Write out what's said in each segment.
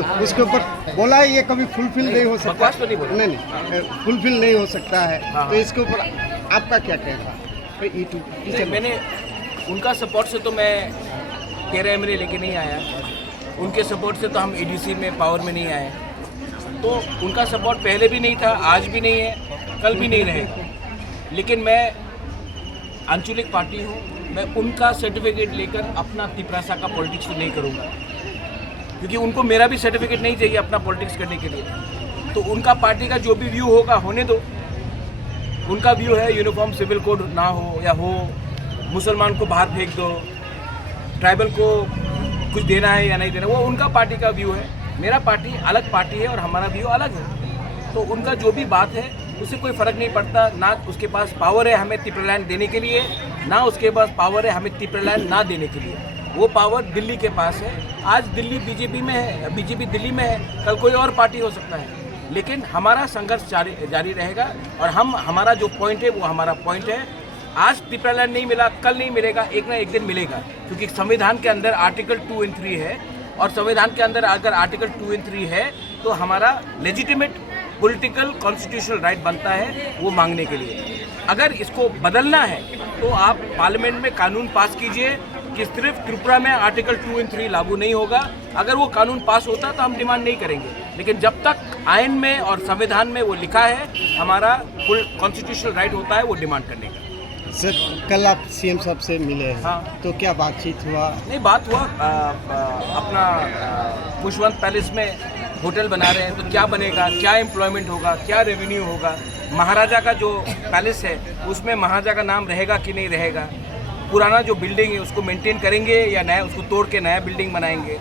उसके ऊपर बोला है ये कभी फुलफिल नहीं हो सकता। बकवास तो नहीं बोला। नहीं फुलफिल नहीं हो सकता है। हाँ। तो इसके ऊपर आपका क्या कहना है? नहीं, मैंने उनका सपोर्ट से तो मैं 13 एमएलए लेके नहीं आया, उनके सपोर्ट से तो हम एडीसी में पावर में नहीं आए, तो उनका सपोर्ट पहले भी नहीं था, आज भी नहीं है, कल भी नहीं रहेगा। लेकिन मैं आंचलिक पार्टी हूँ, मैं उनका सर्टिफिकेट लेकर अपना तिपरासा का पॉलिटिक्स तो नहीं करूँगा, क्योंकि उनको मेरा भी सर्टिफिकेट नहीं चाहिए अपना पॉलिटिक्स करने के लिए। तो उनका पार्टी का जो भी व्यू होगा होने दो। उनका व्यू है यूनिफॉर्म सिविल कोड ना हो या हो, मुसलमान को बाहर फेंक दो, ट्राइबल को कुछ देना है या नहीं देना, वो उनका पार्टी का व्यू है। मेरा पार्टी अलग पार्टी है और हमारा व्यू अलग है। तो उनका जो भी बात है उससे कोई फ़र्क नहीं पड़ता। ना उसके पास पावर है हमें तिपरलैंड देने के लिए, ना उसके पास पावर है हमें तिपरलैंड ना देने के लिए। वो पावर दिल्ली के पास है। आज दिल्ली बीजेपी में है, बीजेपी दिल्ली में है, कल कोई और पार्टी हो सकता है, लेकिन हमारा संघर्ष जारी रहेगा। और हमारा जो पॉइंट है वो हमारा पॉइंट है। आज तिपरलैंड नहीं मिला, कल नहीं मिलेगा, एक ना एक दिन मिलेगा, क्योंकि संविधान के अंदर आर्टिकल 2 और 3 है, और संविधान के अंदर अगर आर्टिकल 2 और 3 है तो हमारा लेजिटिमेट पॉलिटिकल कॉन्स्टिट्यूशनल राइट बनता है वो मांगने के लिए। अगर इसको बदलना है तो आप पार्लियामेंट में कानून पास कीजिए कि सिर्फ त्रिपुरा में आर्टिकल 2 और 3 लागू नहीं होगा। अगर वो कानून पास होता तो हम डिमांड नहीं करेंगे, लेकिन जब तक आइन में और संविधान में वो लिखा है हमारा फुल कॉन्स्टिट्यूशनल राइट होता है वो डिमांड करने का। सर कल आप सीएम साहब से मिले हैं। हाँ। तो क्या बातचीत हुआ? नहीं, बात हुआ। अपना पुष्पवंत पैलेस में होटल बना रहे हैं, तो क्या बनेगा, क्या एम्प्लॉयमेंट होगा, क्या रेवेन्यू होगा, महाराजा का जो पैलेस है उसमें महाराजा का नाम रहेगा कि नहीं रहेगा, पुराना जो बिल्डिंग है उसको मेंटेन करेंगे या नया, उसको तोड़ के नया बिल्डिंग बनाएंगे।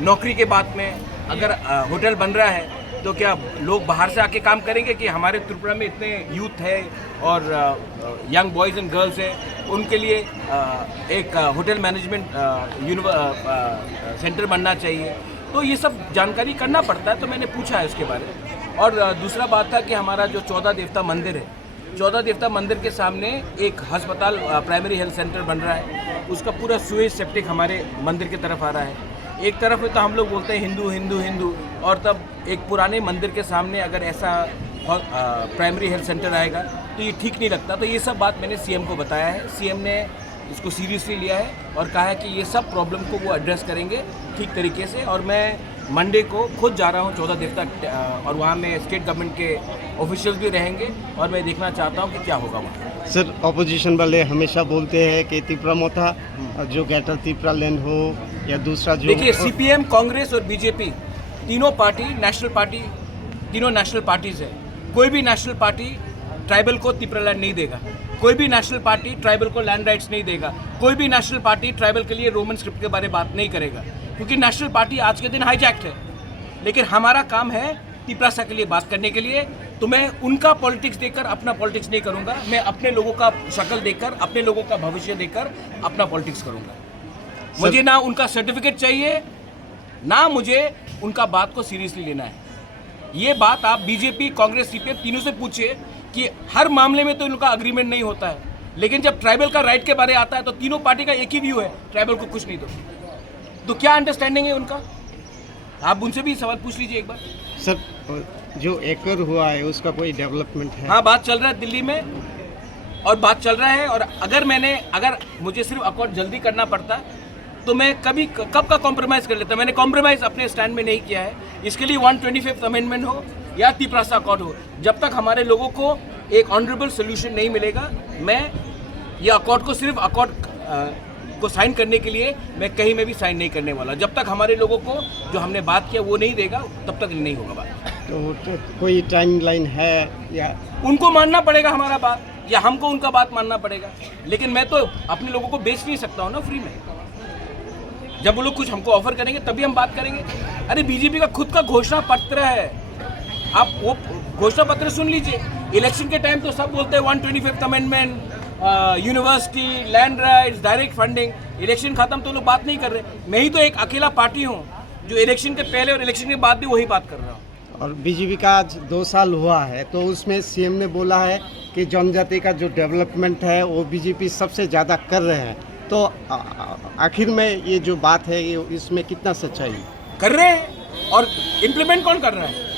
नौकरी के बात में अगर होटल बन रहा है तो क्या लोग बाहर से आके काम करेंगे कि हमारे त्रिपुरा में इतने यूथ है और यंग बॉयज़ एंड गर्ल्स हैं, उनके लिए एक होटल मैनेजमेंट सेंटर बनना चाहिए। तो ये सब जानकारी करना पड़ता है, तो मैंने पूछा है उसके बारे में। और दूसरा बात था कि हमारा जो 14 देवता मंदिर है, 14 देवता मंदिर के सामने एक अस्पताल प्राइमरी हेल्थ सेंटर बन रहा है, उसका पूरा सुएज सेप्टिक हमारे मंदिर की तरफ आ रहा है। एक तरफ में तो हम लोग बोलते हैं हिंदू हिंदू हिंदू, और तब एक पुराने मंदिर के सामने अगर ऐसा प्राइमरी हेल्थ सेंटर आएगा तो ये ठीक नहीं लगता। तो ये सब बात मैंने सीएम को बताया है, सीएम ने इसको सीरियसली लिया है और कहा है कि ये सब प्रॉब्लम को वो एड्रेस करेंगे ठीक तरीके से। और मैं मंडे को खुद जा रहा हूँ 14 देवता, और वहाँ में स्टेट गवर्नमेंट के ऑफिशियल्स भी रहेंगे और मैं देखना चाहता हूँ कि क्या होगा वहाँ। सर ऑपोजिशन वाले हमेशा बोलते हैं कि त्रिपुरा मोथा जो ग्रेटर त्रिपुरा लैंड हो या दूसरा जो, देखिए सीपीएम, कांग्रेस और बीजेपी तीनों पार्टी नेशनल पार्टी, तीनों नेशनल पार्टीज है। कोई भी नेशनल पार्टी ट्राइबल को त्रिपुरा लैंड नहीं देगा, कोई भी नेशनल पार्टी ट्राइबल को लैंड राइट्स नहीं देगा, कोई भी नेशनल पार्टी ट्राइबल के लिए रोमन स्क्रिप्ट के बारे में बात नहीं करेगा, क्योंकि नेशनल पार्टी आज के दिन हाईजैक्ट है। लेकिन हमारा काम है तिपरासा के लिए बात करने के लिए। तो मैं उनका पॉलिटिक्स देखकर अपना पॉलिटिक्स नहीं करूंगा, मैं अपने लोगों का शक्ल देखकर, अपने लोगों का भविष्य देखकर अपना पॉलिटिक्स करूंगा। मुझे ना उनका सर्टिफिकेट चाहिए, ना मुझे उनका बात को सीरियसली लेना है। ये बात आप बीजेपी, कांग्रेस, सीपीएम तीनों से पूछिए कि हर मामले में तो इनका अग्रीमेंट नहीं होता है, लेकिन जब ट्राइबल का राइट के बारे आता है तो तीनों पार्टी का एक ही व्यू है, ट्राइबल को कुछ नहीं दो। तो क्या अंडरस्टैंडिंग है उनका, आप उनसे भी सवाल पूछ लीजिए एक बार। सर जो एकड़ हुआ है उसका कोई डेवलपमेंट है? हाँ, बात चल रहा है दिल्ली में, और बात चल रहा है। और अगर मुझे सिर्फ अकॉर्ड जल्दी करना पड़ता तो मैं कब का कॉम्प्रोमाइज़ कर लेता। मैंने कॉम्प्रोमाइज़ अपने स्टैंड में नहीं किया है। इसके लिए 125th अमेंडमेंट हो या तिपरासा अकॉर्ड हो, जब तक हमारे लोगों को एक ऑनरेबल सोल्यूशन नहीं मिलेगा, मैं ये अकॉर्ड को सिर्फ अकॉर्ड को साइन करने के लिए मैं कहीं में भी साइन नहीं करने वाला। जब तक हमारे लोगों को जो हमने बात किया वो नहीं देगा तब तक नहीं होगा बात। तो कोई टाइमलाइन है या उनको मानना पड़ेगा हमारा बात, या हमको उनका बात मानना पड़ेगा। लेकिन मैं तो अपने लोगों को बेच नहीं सकता हूँ ना फ्री में। जब वो लोग कुछ हमको ऑफर करेंगे तभी हम बात करेंगे। अरे बीजेपी का खुद का घोषणा पत्र है, आप वो घोषणा पत्र सुन लीजिए। इलेक्शन के टाइम तो सब बोलते हैं 125th amendment, university, land rights, direct funding. Election खत्म तो लोग बात नहीं कर रहे। मैं ही तो एक अकेला पार्टी हूँ जो इलेक्शन के पहले और इलेक्शन के बाद भी वही बात कर रहा हूँ। और बीजेपी का आज 2 साल हुआ है, तो उसमें सीएम ने बोला है कि जनजाति का जो डेवलपमेंट है वो बीजेपी सबसे ज़्यादा कर रहे हैं। तो आखिर में ये जो बात है ये इसमें कितना सच्चाई? कर रहे हैं, और इम्प्लीमेंट कौन कर रहा है?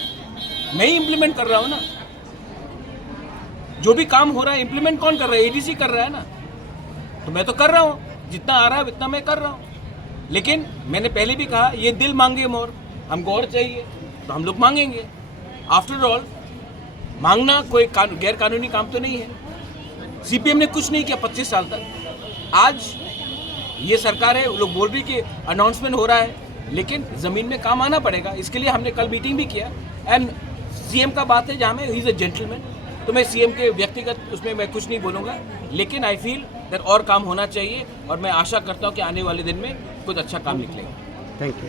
मैं ही इम्प्लीमेंट कर रहा हूँ ना। जो भी काम हो रहा है इम्प्लीमेंट कौन कर रहा है? एडीसी कर रहा है ना। तो मैं तो कर रहा हूँ, जितना आ रहा है उतना मैं कर रहा हूँ। लेकिन मैंने पहले भी कहा, ये दिल मांगे मोर, हमको और चाहिए तो हम लोग मांगेंगे। आफ्टर ऑल मांगना कोई गैर कानूनी काम तो नहीं है। सीपीएम ने कुछ नहीं किया 25 साल तक। आज ये सरकार है, वो लोग बोल रही कि अनाउंसमेंट हो रहा है, लेकिन ज़मीन में काम आना पड़ेगा। इसके लिए हमने कल मीटिंग भी किया। एंड सीएम का बात है जहाँ में ही इज़ अ जेंटलमैन, तो मैं सीएम के व्यक्तिगत उसमें मैं कुछ नहीं बोलूँगा। लेकिन आई फील दैट और काम होना चाहिए और मैं आशा करता हूँ कि आने वाले दिन में कुछ अच्छा काम निकलेगा। Thank you.